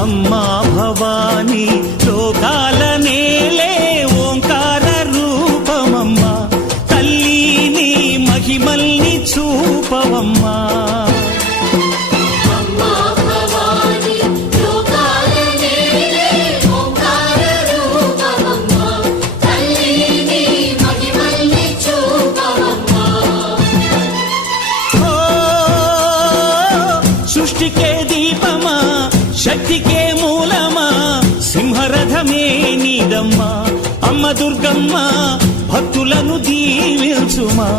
అమ్మా భవానీ లోకాల నేలే ఓంకార రూపమమ్మా, తల్లి నీ మహిమల్ని చూపవమ్మా. సృష్టికే దీపమా, శక్తికే మూలమా, సింహరథమే నీదమ్మా. అమ్మ దుర్గమ్మ భక్తులను దీవించుమా.